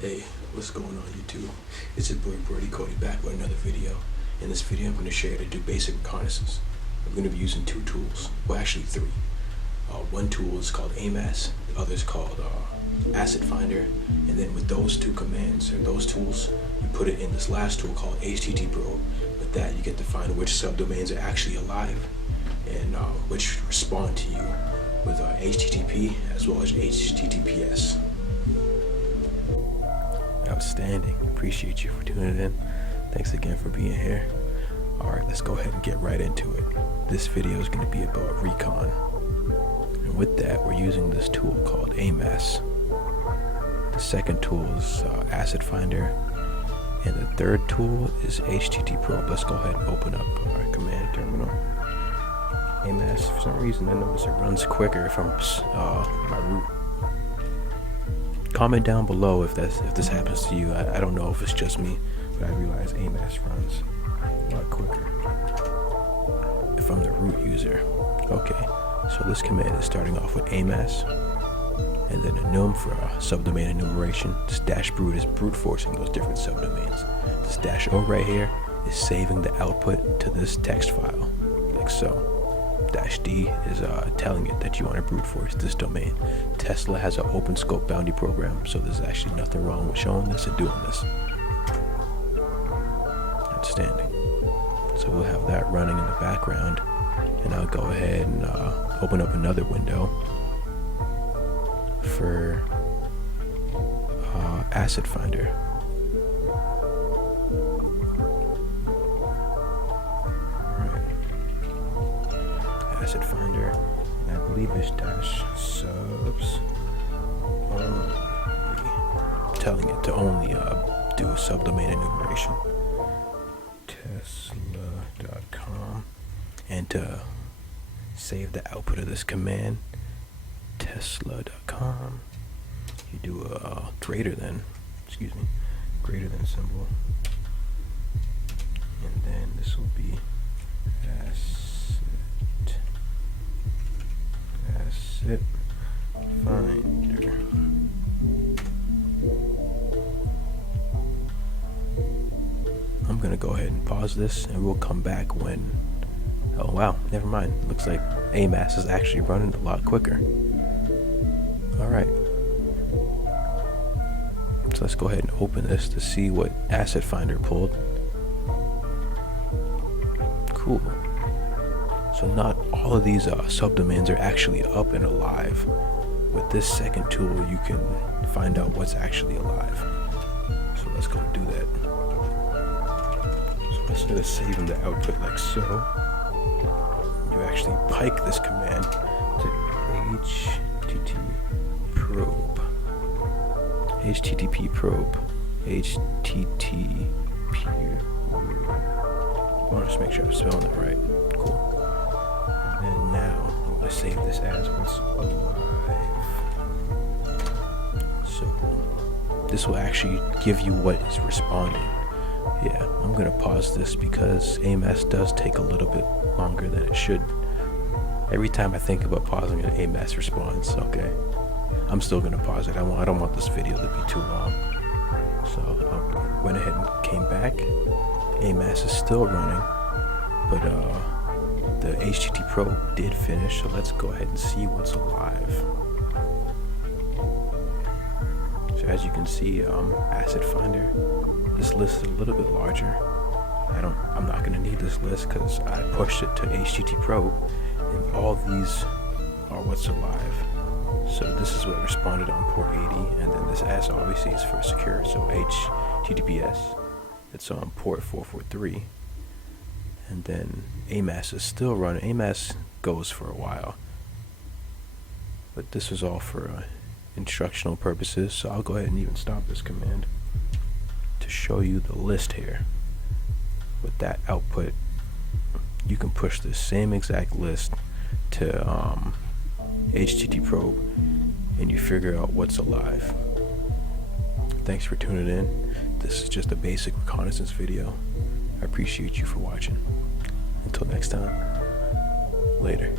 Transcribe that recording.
Hey, what's going on YouTube? It's your boy Brodie Codie back with another video. In this video I'm going to share how to do basic reconnaissance. I'm going to be using two tools, well actually three. One tool is called Amass, the other is called Asset Finder, and then with those two commands or those tools, you put it in this last tool called HTTP Probe. With that you get to find which subdomains are actually alive and which respond to you with HTTP as well as HTTPS. Outstanding. Appreciate you for tuning in. Thanks again for being here. Alright, let's go ahead and get right into it. This video is going to be about recon. And with that, we're using this tool called Amass. The second tool is Asset Finder. And the third tool is HTTP Probe. Let's go ahead and open up our command terminal. Amass, for some reason I notice it runs quicker from my root. Comment down below if this happens to you. I don't know if it's just me, but I realize Amass runs a lot quicker if I'm the root user. Okay, so this command is starting off with Amass, and then enum for subdomain enumeration. This dash brute is brute forcing those different subdomains. This dash O right here is saving the output to this text file, like so. Dash D is telling it that you want to brute force this domain. Tesla has an open scope bounty program, so there's actually nothing wrong with showing this and doing this. Outstanding. So we'll have that running in the background, and I'll go ahead and open up another window for Asset Finder. Asset Finder, and I believe it's dash subs only, telling it to only do subdomain enumeration. Tesla.com, and to save the output of this command, Tesla.com, you do a greater than symbol, and then this will be Asset Finder. I'm gonna go ahead and pause this and we'll come back when, oh wow, never mind. Looks like Amass is actually running a lot quicker. Alright. So let's go ahead and open this to see what Asset Finder pulled. Cool. So not all of these subdomains are actually up and alive. With this second tool, you can find out what's actually alive. So let's go do that. So instead of saving the output like so, you actually pike this command to HTTP probe. HTTP probe. HTTP. I want to just make sure I'm spelling it right. Cool. And now I'm going to save this as what's alive. So this will actually give you what is responding. Yeah, I'm going to pause this because Amass does take a little bit longer than it should. Every time I think about pausing it, Amass responds. Okay, I'm still going to pause it. I don't want this video to be too long. So I went ahead and came back. Amass is still running, but the HTTP Probe did finish, so let's go ahead and see what's alive. So as you can see, Asset Finder, this list is a little bit larger. I'm not going to need this list because I pushed it to HTTP Probe, and all these are what's alive. So this is what responded on port 80, and then this S obviously is for secure, so HTTPS. It's on port 443. And then Amass is still running. Amass goes for a while, but this was all for instructional purposes, so I'll go ahead and even stop this command to show you the list here. With that output, you can push the same exact list to HTTP Probe, and you figure out what's alive. Thanks for tuning in. This is just a basic reconnaissance video. I appreciate you for watching. Until next time, later.